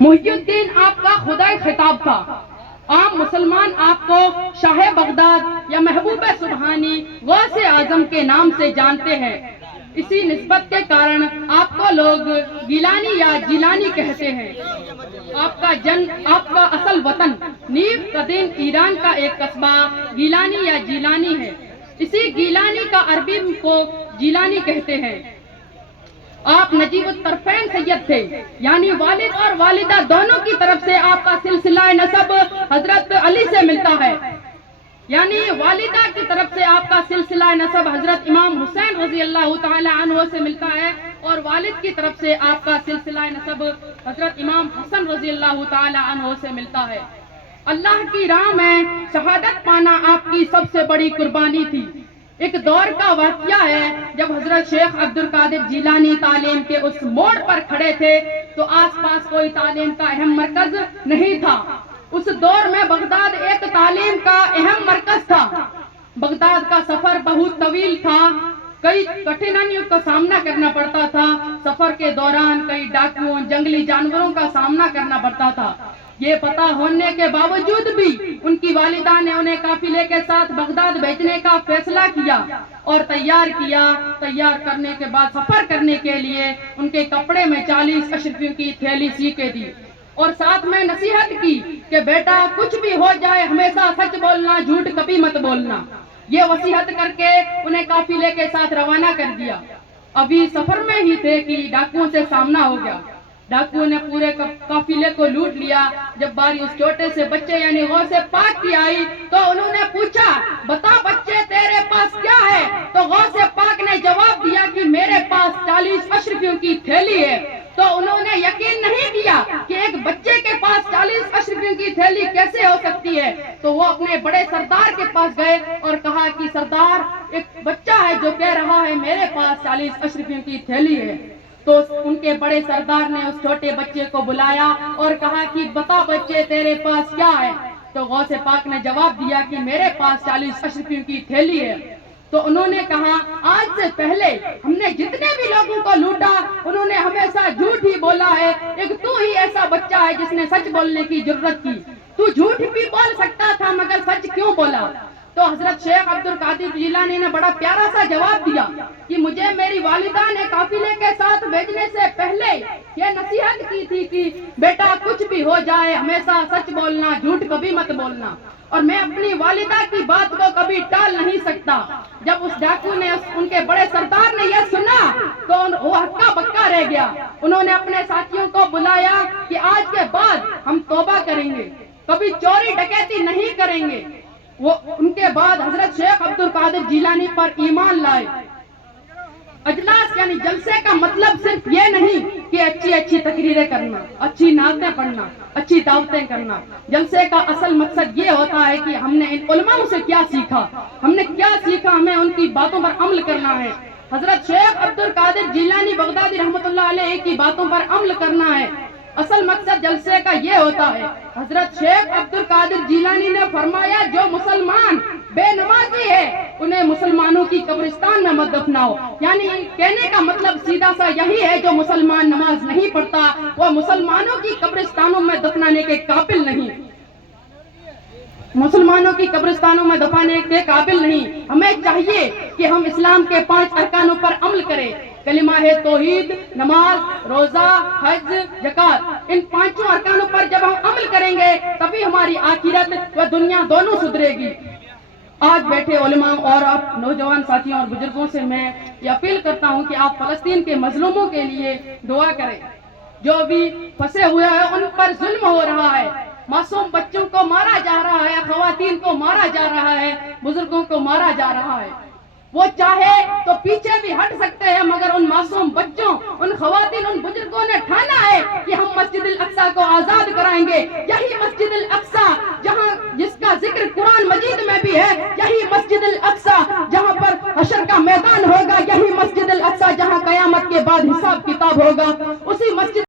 محی الدین آپ کا خدائے خطاب تھا. عام مسلمان آپ کو شاہ بغداد یا محبوب سبحانی غوث اعظم کے نام سے جانتے ہیں. اسی نسبت کے کارن آپ کو لوگ گیلانی یا جیلانی کہتے ہیں. آپ کا اصل وطن نیو قدیم ایران کا ایک قصبہ گیلانی یا جیلانی ہے. اسی گیلانی کا عربی کو جیلانی کہتے ہیں. آپ نجیب الطرفین سید تھے، یعنی والد اور والدہ دونوں کی طرف سے آپ کا سلسلہ نسب حضرت علی سے ملتا ہے. یعنی والدہ کی طرف سے آپ کا سلسلہ نسب حضرت امام حسین رضی اللہ تعالی عنہ سے ملتا ہے، اور والد کی طرف سے آپ کا سلسلہ نسب حضرت امام حسن رضی اللہ تعالی عنہ سے ملتا ہے. اللہ کی راہ میں شہادت پانا آپ کی سب سے بڑی قربانی تھی. ایک دور کا واقعہ ہے جب حضرت شیخ عبد القادر جیلانی تعلیم کے اس موڑ پر کھڑے تھے تو آس پاس کوئی تعلیم کا اہم مرکز نہیں تھا. اس دور میں بغداد ایک تعلیم کا اہم مرکز تھا. بغداد کا سفر بہت طویل تھا، کئی کٹھنائیوں کا سامنا کرنا پڑتا تھا. سفر کے دوران کئی ڈاکوؤں، جنگلی جانوروں کا سامنا کرنا پڑتا تھا. یہ پتہ ہونے کے باوجود بھی ان کی والدہ نے انہیں قافلے کے ساتھ بغداد بھیجنے کا فیصلہ کیا اور تیار کرنے کے بعد سفر کرنے کے لیے ان کے کپڑے میں 40 اشرفیوں کی تھیلی سی کے دی اور ساتھ میں نصیحت کی کہ بیٹا کچھ بھی ہو جائے ہمیشہ سچ بولنا، جھوٹ کبھی مت بولنا. یہ وصیت کر کے انہیں قافلے کے ساتھ روانہ کر دیا. ابھی سفر میں ہی تھے کہ ڈاکوؤں سے سامنا ہو گیا. ڈاکوؤں نے پورے قافلے کو لوٹ لیا. جب باری اس چھوٹے سے بچے یعنی غوث پاک کی آئی تو انہوں نے پوچھا، بتا بچے تیرے پاس کیا ہے؟ تو غوث پاک نے جواب دیا کہ میرے پاس 40 اشرفیوں کی تھیلی ہے. تو انہوں نے یقین نہیں کیا کہ ایک بچے کے پاس 40 اشرفیوں کی تھیلی کیسے ہو سکتی ہے. تو وہ اپنے بڑے سردار کے پاس گئے اور کہا کہ سردار، ایک بچہ ہے جو کہہ رہا ہے میرے پاس 40 اشرفیوں کی تھیلی ہے. تو ان کے بڑے سردار نے اس چھوٹے بچے کو بلایا اور کہا کہ بتا بچے تیرے پاس کیا ہے؟ تو غوث پاک نے جواب دیا کہ میرے پاس 40 اشرفیوں کی تھیلی ہے. تو انہوں نے کہا، آج سے پہلے ہم نے جتنے بھی لوگوں کو لوٹا انہوں نے ہمیشہ جھوٹ ہی بولا ہے، ایک تو ہی ایسا بچہ ہے جس نے سچ بولنے کی جرت کی. تو جھوٹ بھی بول سکتا تھا مگر سچ کیوں بولا؟ تو حضرت شیخ عبد القادر جیلانی نے بڑا پیارا سا جواب دیا کہ مجھے میری والدہ نے قافلے کے ساتھ بھیجنے سے پہلے یہ نصیحت کی تھی کہ بیٹا کچھ بھی ہو جائے ہمیشہ سچ بولنا، جھوٹ کبھی مت بولنا، اور میں اپنی والدہ کی بات کو کبھی ٹال نہیں سکتا. جب اس ڈاکو نے ان کے بڑے سردار نے یہ سنا تو وہ ہکا بکا رہ گیا. انہوں نے اپنے ساتھیوں کو بلایا کہ آج کے بعد ہم توبہ کریں گے، کبھی چوری ڈکیتی نہیں کریں گے. وہ ان کے بعد حضرت شیخ عبد القادر جیلانی پر ایمان لائے. اجلاس یعنی جلسے کا مطلب صرف یہ نہیں کہ اچھی تقریریں کرنا، اچھی نعتیں پڑھنا، اچھی دعوتیں کرنا. جلسے کا اصل مقصد یہ ہوتا ہے کہ ہم نے ان علماء سے کیا سیکھا، ہمیں ان کی باتوں پر عمل کرنا ہے. حضرت شیخ عبد القادر جیلانی بغدادی رحمۃ اللہ علیہ کی باتوں پر عمل کرنا ہے. اصل مقصد جلسے کا یہ ہوتا ہے. حضرت شیخ عبد القادر جیلانی نے فرمایا، جو مسلمان بے نمازی ہے انہیں مسلمانوں کی قبرستان میں مت دفناؤ. یعنی کہنے کا مطلب سیدھا سا یہی ہے، جو مسلمان نماز نہیں پڑھتا وہ مسلمانوں کی قبرستانوں میں دفنانے کے قابل نہیں. مسلمانوں کی قبرستانوں میں دفنانے کے قابل نہیں. ہمیں چاہیے کہ ہم اسلام کے 5 ارکانوں پر عمل کریں. کلمہ ہے توحید، نماز، روزہ، حج، زکوٰۃ. ان 5 ارکانوں پر جب ہم عمل کریں گے تبھی ہماری آخرت و دنیا دونوں سدھرے گی. آج بیٹھے علماء اور آپ نوجوان ساتھیوں اور بزرگوں سے میں یہ اپیل کرتا ہوں کہ آپ فلسطین کے مظلوموں کے لیے دعا کریں. جو بھی پھنسے ہوئے ہیں ان پر ظلم ہو رہا ہے، معصوم بچوں کو مارا جا رہا ہے، خواتین کو مارا جا رہا ہے، بزرگوں کو مارا جا رہا ہے. وہ چاہے تو پیچھے بھی ہٹ سکتے ہیں مگر ان معصوم بچوں، ان خواتین، ان بزرگوں نے ٹھانا ہے کہ ہم مسجد الاقصیٰ کو آزاد کرائیں گے. یہی مسجد الاقصیٰ جس کا ذکر قرآن مجید میں بھی ہے، یہی مسجد الاقصیٰ جہاں پر حشر کا میدان ہوگا، یہی مسجد الاقصیٰ جہاں قیامت کے بعد حساب کتاب ہوگا. اسی مسجد